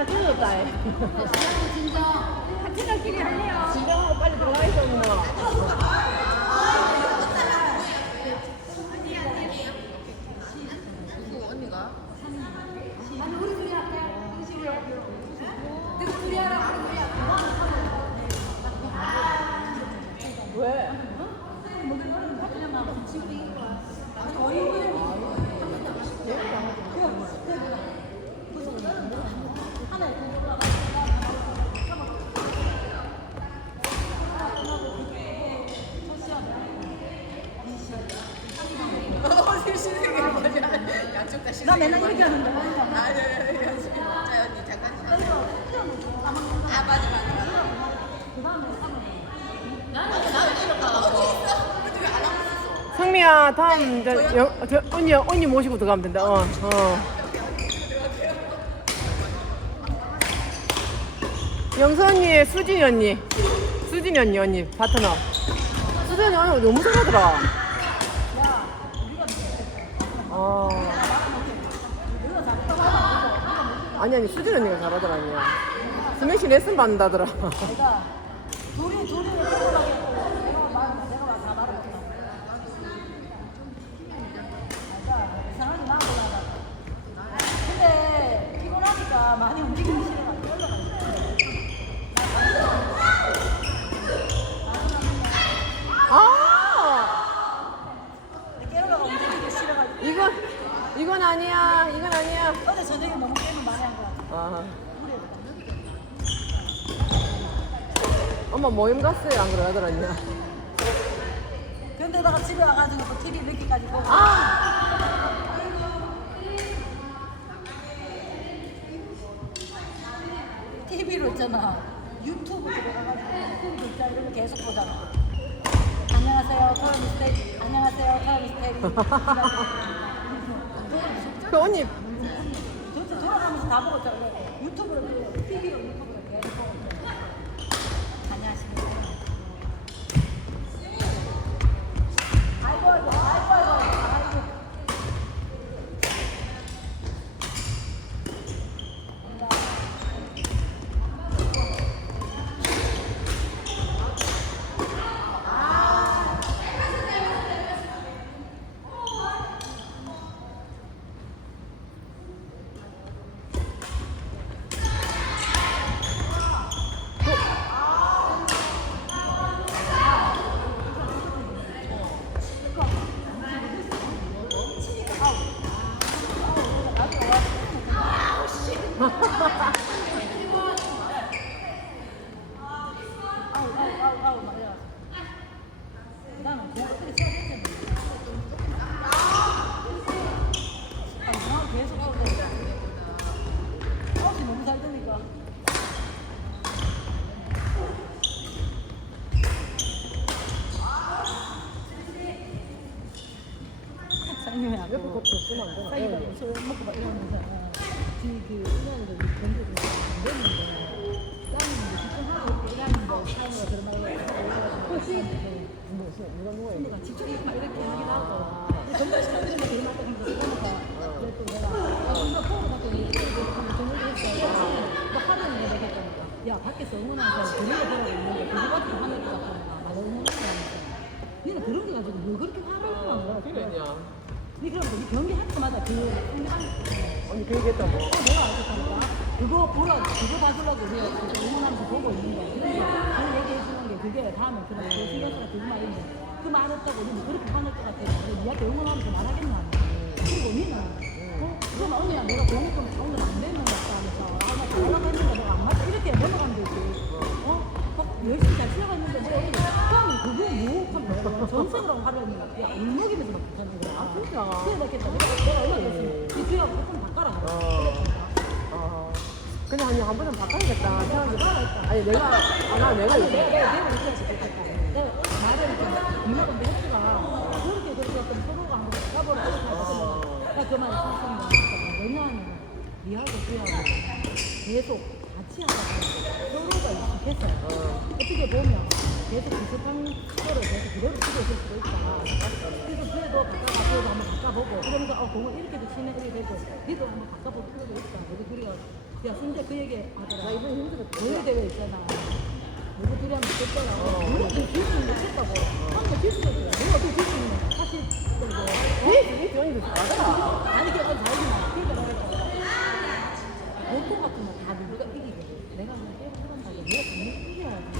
다 찔렀다. 친구끼리 할래요. 진정하고 빨리 들어가 있어, 뭐. 왜? 나 맨날 이렇게 하는데. 성미야, 다음 이제 여, 저, 언니 언니 모시고 들어가면 된다. 어, 어. 영수 언니, 수진이 언니, 수진이 언니 언니 파트너. 수진이 언니 너무 잘하더라. 어. 아니 아니 수진 언니가 잘하더라 아니야. 스매시 레슨 받는다더라. 둘이 둘이 끌어가겠고 내가 말 내가 다 말했다. 이상하게 나고 나가. 근데 피곤하니까 많이 움직이기 싫어가지고 올라가. 아! 늦게 올라가 움직이기 싫어가지고. 이건 이건 아니야. 이건 아니야. 어제 저녁에 너무 게임을 많이 한 거야. 아. 엄마 모임 갔어요 안 그러더랬냐? 근데다가 집에 와가지고 또 TV 늦게까지 보고. 아! TV로 있잖아. 유튜브 들어가가지고 유튜브 있잖아. 거 계속 보잖아. 안녕하세요. 토요 미스테리. 안녕하세요. 토요 미스테리. 그 언니 도대체 돌아가면서 다 보고 있잖아. 유튜브로, TV로 보고 过去了啊 옆에 kop이 없으면 안 되나? 자기가 네. 술 먹고 막 이러면서 지금 그 이러는데 경기도 안 되는데 이제 집중하고 이러는데 사람으로 들어가고 혹시 누가? 누가 누가 막 이렇게 하긴 하고 막 이런 거 하면서 그러면서 그래도 내가 아 뭔가 포로 받고 이렇게 정리를 했어 너 하루는 내가 되겠다니까 야 밖에서 응원하면서 그런 거 보라고 있는데 그거 가지고 하는 거 같고 나 응원하는 거 하면서 니는 그런 게 가지고 왜 그렇게 화를 내는 거야 그랬냐? 니 그럼 니 경기 할 때마다 그 상대방 언니 그 얘기했다고? 어, 내가 알겠다니까. 그거 보라, 그거 봐주려고 우리가 그 응원하면서 보고 있는 거야. 그래서 그 얘기해 주는 게 그게 다음에 그런 그 신경 쓰라 그 말인데 그 말했다고 우리는 그렇게 화낼 것 같아. 우리 니한테 응원하면서 말하겠나? 그리고 니는 어? 그럼 언니야 내가 공익금 오늘 안 되는 것 같다 하면서 아, 나 잘하려고 했는데 너가 안 맞다. 이렇게 넘어가면 되지. 어? 막 열심히 잘 치러가 있는데 뭐 어디 그러면 그거 뭐 하면 전생으로 거야. 야, 울먹이면서 막 붙였는 거야. 아, 진짜? 그래 맞겠다. 내가 내가 얼마나 됐으면 이 뒤에 조금 바꿔라. 어. 어. 근데 아니 한 번은 바꿔야겠다. 생각이 아니 내가 아나 내가 아니, 내가 내가 내가 이렇게 지겠다. 내가 말을 있잖아. 이모가 매트가 그렇게 그렇게 어떤 서로가 한번 바꿔보라 이렇게 하거든. 나그 말을 생각한 거야. 왜냐하면 니하고 그하고 계속 같이 하다 보니까 서로가 익숙해서 어떻게 보면 계속 비슷한 거를 계속 그대로 쓰고 있을 수도 있다. 그래서 그래도 바꿔가지고 한번 바꿔보고 그러면서 어 공을 이렇게도 치네 이렇게 되고 니도 한번 바꿔볼 필요도 있다. 우리 둘이 야 순재 그 얘기 하더라. 나 이번에 힘들었다. 대회 있잖아. 누구 둘이 하면 됐잖아. 어떻게 질수는 못했다고. 한번 질수가 있어. 내가 어떻게 질수는 사실 이거 이 언니도 잘하더라. 아니 그건 다르지만 그러니까 내가 보통 같은 거다 누가 이기거든. 내가 그냥 게임 그런다고 내가 당연히 이겨야지.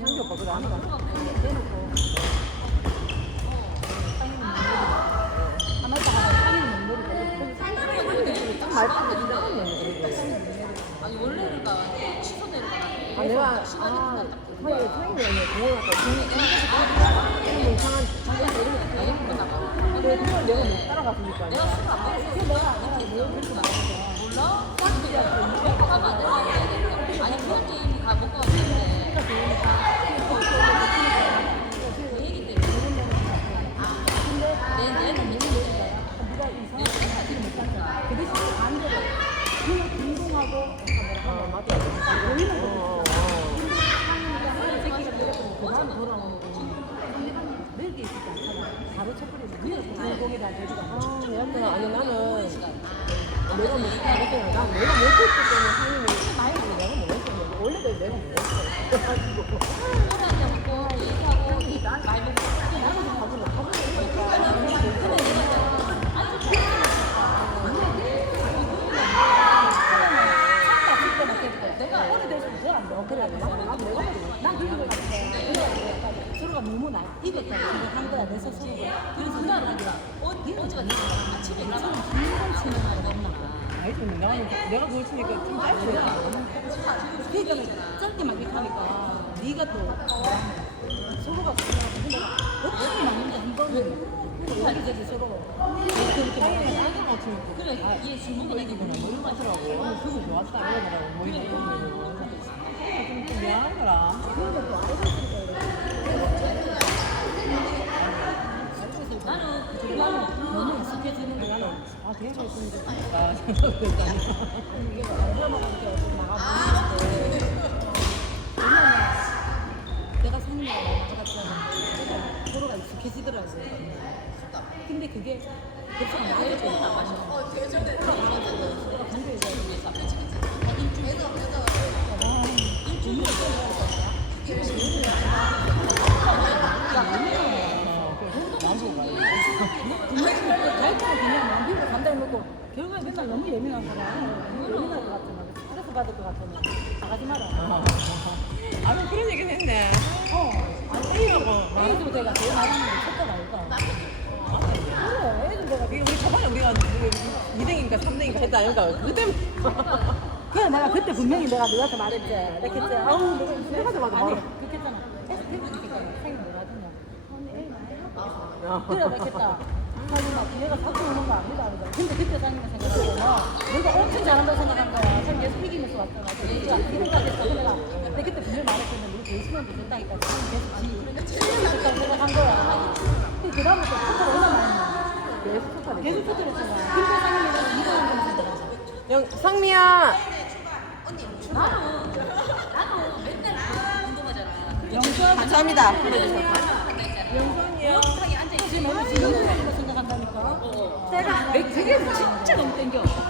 상기 오빠 그래 안해봐. 대놓고 당기는 안 했다가 당기는 모르고 딱 말투도 진짜 하네. 아니 원래는 나 취소된 아 내가 아 사이에 사이에 언니 공원 갔다 중국 한번 이상한 장난 이런 거 나가 나가. 근데 그걸 내가 못 따라갔으니까. 내가 술을 안 먹어서 그 내가 내가 뭘 그렇게 말해서 몰라? 먹고 가면 안 되나? 아니 그냥 게임 다 먹고 왔는데 그 얘기 때문에 내 내는 믿는 거지 네가 이상한 사실을 못 봤잖아. 그 대신 반대로 그 궁금하고 어 맞다. 보이는 어, 거 어, 어. 상대가 하는 새끼가 되고 그 다음 돌아오는 거 상대방이 넓게 있지 않잖아. 바로 되지가 않아. 아, 얘한테 아니 나는 내가 못 잘했잖아. 난 내가 못했기 때문에 상님이 많이 내가 못했었는데 원래도 내가 못했어. 그래가지고 소리한테 먹고 얘기하고 많이 먹고 나는 가보면 가보니까 참다 칠 때만 깼고 내가 어느 대신 더안 돼. 그래. 난 내가 난 그런 걸 같아. 서로가 너무 나 이겼다고 생각한 거야 내 스스로. 그래서 그날 아니라 어디 어제가 내가 아침에 일어나서 한번 치는 거 너무 알지 나는 내가 그걸 치니까 좀 짧지. 그러니까 짧게만 이렇게 하니까 네가 또 서로가 근데 어떻게 맞는지 한 번은 여기저기 서로 이렇게 알게 못 치니까. 그래 얘술 먹고 얘기구나 물 마시라고. 오늘 그거 좋았다 이러더라고. 뭐 이런 거. 좀. 그런 알고 있으니까 나는 너무 익숙해지는 거야 아. 생각하고 있잖아. 너무 예민한. 너무 예민할 것 같아. 스트레스 받을 것 같으면 나가지 마라. 아, 너 그런 얘기는 했네. 어. 아니 에이즈 에이즈 내가 제일 말하는 게 첫째가 아닐까. 그래 에이즈 내가 우리 저번에 우리가 2등인가 3등인가 했다 아닌가? 그때 그래 내가 그때 분명히 내가 너한테 말했지. 이렇게 했지. 아우 내가 좀 아니. 그렇게 했잖아. 해서 해보니까 생이 뭐라 하더냐. 언니 에이 많이 어. 하고 그래 했 다. 사진아 내가 사고 오는 거 아니다. 그래. 근데 그때 사진을 생각하면 내가 엄청 잘한다고 생각한 거야. 참 계속 이기면서 왔잖아. 내가 이름까지 했어. 내가 근데 그때 분명히 말했었는데 우리 베이스먼트 됐다니까 지금 계속 지. 됐다고 생각한 거야. 근데 그 다음부터 초타 얼마나 많이 했냐. 계속 쳤다. 계속 초타를 했잖아. 근데 상민이가 이거 한 거면. 영, 상미야. 영수하고 감사합니다. 영선이요? 지금 너무 지금. 내가 그게 진짜 너무 땡겨.